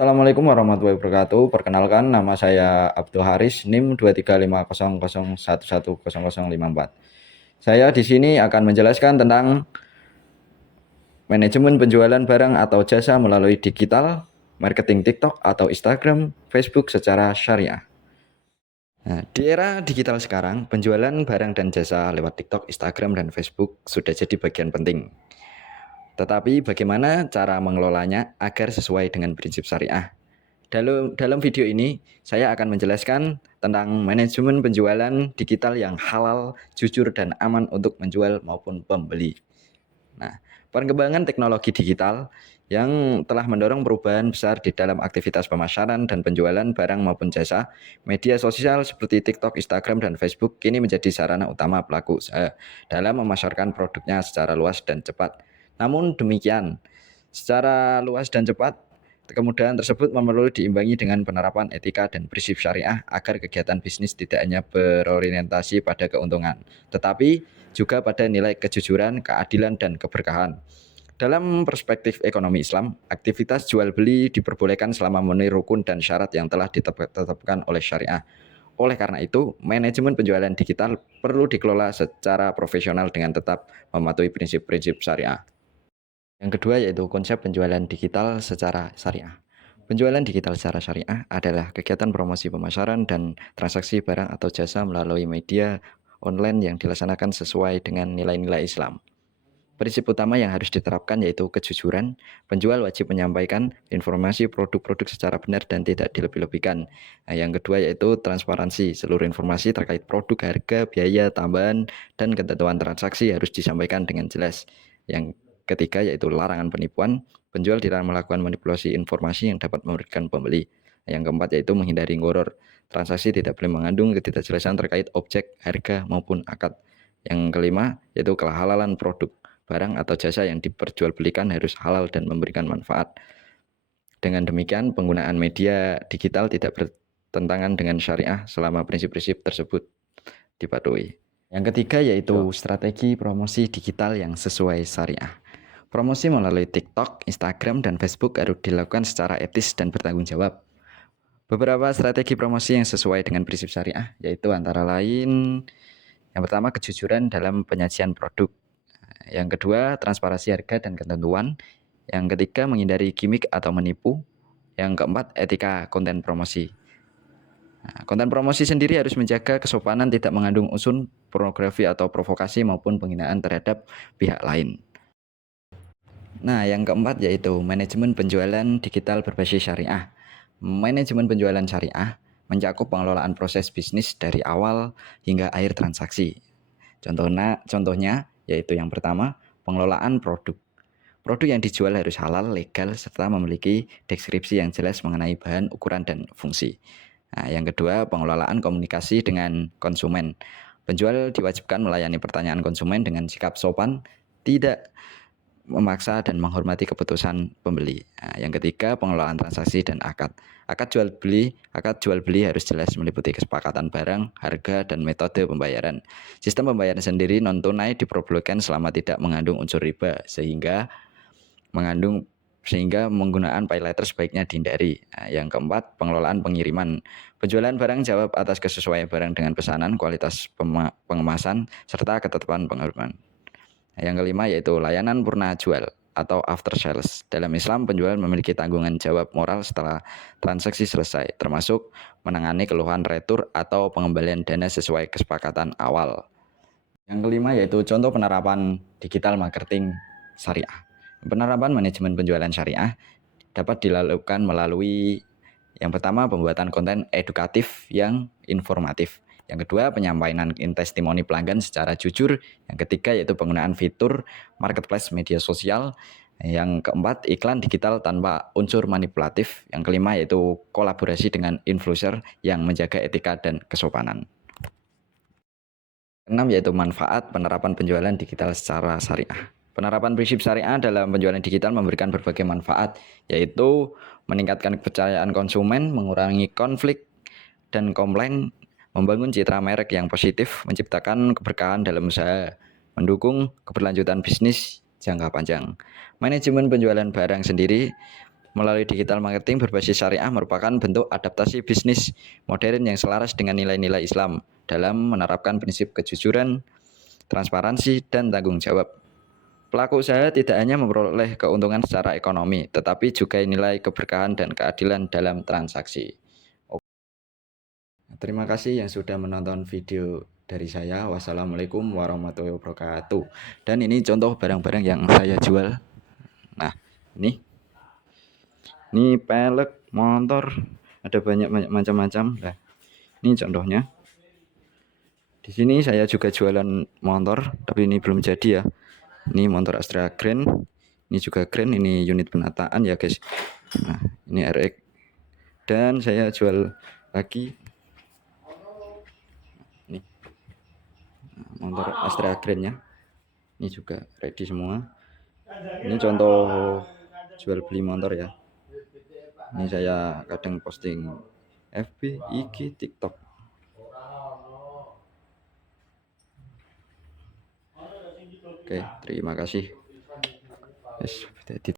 Assalamualaikum warahmatullahi wabarakatuh. Perkenalkan, nama saya Abdul Haris, NIM 23500110054. Saya di sini akan menjelaskan tentang manajemen penjualan barang atau jasa melalui digital, marketing TikTok atau Instagram, Facebook secara syariah. Nah, di era digital sekarang, penjualan barang dan jasa lewat TikTok, Instagram, dan Facebook sudah jadi bagian penting. Tetapi bagaimana cara mengelolanya agar sesuai dengan prinsip syariah? Dalam video ini, saya akan menjelaskan tentang manajemen penjualan digital yang halal, jujur, dan aman untuk menjual maupun pembeli. Nah, perkembangan teknologi digital yang telah mendorong perubahan besar di dalam aktivitas pemasaran dan penjualan barang maupun jasa, media sosial seperti TikTok, Instagram, dan Facebook kini menjadi sarana utama pelaku usaha dalam memasarkan produknya secara luas dan cepat. Namun demikian, secara luas dan cepat, kemudahan tersebut perlu diimbangi dengan penerapan etika dan prinsip syariah agar kegiatan bisnis tidak hanya berorientasi pada keuntungan, tetapi juga pada nilai kejujuran, keadilan, dan keberkahan. Dalam perspektif ekonomi Islam, aktivitas jual beli diperbolehkan selama memenuhi rukun dan syarat yang telah ditetapkan oleh syariah. Oleh karena itu, manajemen penjualan digital perlu dikelola secara profesional dengan tetap mematuhi prinsip-prinsip syariah. Yang kedua yaitu konsep penjualan digital secara syariah. Penjualan digital secara syariah adalah kegiatan promosi pemasaran dan transaksi barang atau jasa melalui media online yang dilaksanakan sesuai dengan nilai-nilai Islam. Prinsip utama yang harus diterapkan yaitu kejujuran. Penjual wajib menyampaikan informasi produk-produk secara benar dan tidak dilebih-lebihkan. Nah, yang kedua yaitu transparansi. Seluruh informasi terkait produk, harga, biaya, tambahan, dan ketentuan transaksi harus disampaikan dengan jelas. Yang ketiga yaitu larangan penipuan. Penjual dilarang melakukan manipulasi informasi yang dapat merugikan pembeli. Yang keempat yaitu menghindari ngoror. Transaksi tidak boleh mengandung ketidakjelasan terkait objek, harga, maupun akad. Yang kelima yaitu kehalalan produk. Barang atau jasa yang diperjualbelikan harus halal dan memberikan manfaat. Dengan demikian, penggunaan media digital tidak bertentangan dengan syariah selama prinsip-prinsip tersebut dipatuhi. Yang ketiga yaitu strategi promosi digital yang sesuai syariah. Promosi melalui TikTok, Instagram, dan Facebook harus dilakukan secara etis dan bertanggung jawab. Beberapa strategi promosi yang sesuai dengan prinsip syariah yaitu antara lain yang pertama kejujuran dalam penyajian produk. Yang kedua, transparansi harga dan ketentuan. Yang ketiga, menghindari gimmick atau menipu. Yang keempat, etika konten promosi. Nah, konten promosi sendiri harus menjaga kesopanan, tidak mengandung unsur pornografi atau provokasi maupun penghinaan terhadap pihak lain. Nah, yang keempat yaitu manajemen penjualan digital berbasis syariah. Manajemen penjualan syariah mencakup pengelolaan proses bisnis dari awal hingga akhir transaksi. Contohnya yaitu yang pertama, pengelolaan produk. Produk yang dijual harus halal, legal, serta memiliki deskripsi yang jelas mengenai bahan, ukuran, dan fungsi. Nah, yang kedua, pengelolaan komunikasi dengan konsumen. Penjual diwajibkan melayani pertanyaan konsumen dengan sikap sopan, tidak memaksa dan menghormati keputusan pembeli. Nah, yang ketiga, pengelolaan transaksi dan akad. Akad jual beli harus jelas meliputi kesepakatan barang, harga, dan metode pembayaran. Sistem pembayaran sendiri non tunai diperbolehkan selama tidak mengandung unsur riba, sehingga penggunaan pay later sebaiknya dihindari. Nah, yang keempat, pengelolaan pengiriman. Penjualan barang jawab atas kesesuaian barang dengan pesanan, kualitas pengemasan, serta ketetapan pengiriman. Yang kelima yaitu layanan purna jual atau after sales. Dalam Islam, penjual memiliki tanggungan jawab moral setelah transaksi selesai, termasuk menangani keluhan retur atau pengembalian dana sesuai kesepakatan awal. Yang kelima yaitu contoh penerapan digital marketing syariah. Penerapan manajemen penjualan syariah dapat dilakukan melalui yang pertama, pembuatan konten edukatif yang informatif. Yang kedua, penyampaian testimoni pelanggan secara jujur. Yang ketiga, yaitu penggunaan fitur marketplace media sosial. Yang keempat, iklan digital tanpa unsur manipulatif. Yang kelima, yaitu kolaborasi dengan influencer yang menjaga etika dan kesopanan. Keenam, yaitu manfaat penerapan penjualan digital secara syariah. Penerapan prinsip syariah dalam penjualan digital memberikan berbagai manfaat, yaitu meningkatkan kepercayaan konsumen, mengurangi konflik dan komplain, membangun citra merek yang positif, menciptakan keberkahan dalam usaha, mendukung keberlanjutan bisnis jangka panjang. Manajemen penjualan barang sendiri melalui digital marketing berbasis syariah merupakan bentuk adaptasi bisnis modern yang selaras dengan nilai-nilai Islam dalam menerapkan prinsip kejujuran, transparansi, dan tanggung jawab. Pelaku usaha tidak hanya memperoleh keuntungan secara ekonomi, tetapi juga nilai keberkahan dan keadilan dalam transaksi. Terima kasih yang sudah menonton video dari saya. Wassalamualaikum warahmatullahi wabarakatuh. Dan ini contoh barang-barang yang saya jual. Nah, ini pelek, motor, ada banyak macam-macam. Nah, ini contohnya. Di sini saya juga jualan motor, tapi ini belum jadi ya. Ini motor Astra Grand, ini juga Grand, ini unit penataan ya guys. Nah, ini RX. Dan saya jual lagi ini motor Astra Grand ya. Ini juga ready semua. Ini contoh jual beli motor ya. Ini saya kadang posting FB, IG, TikTok. Oke, terima kasih.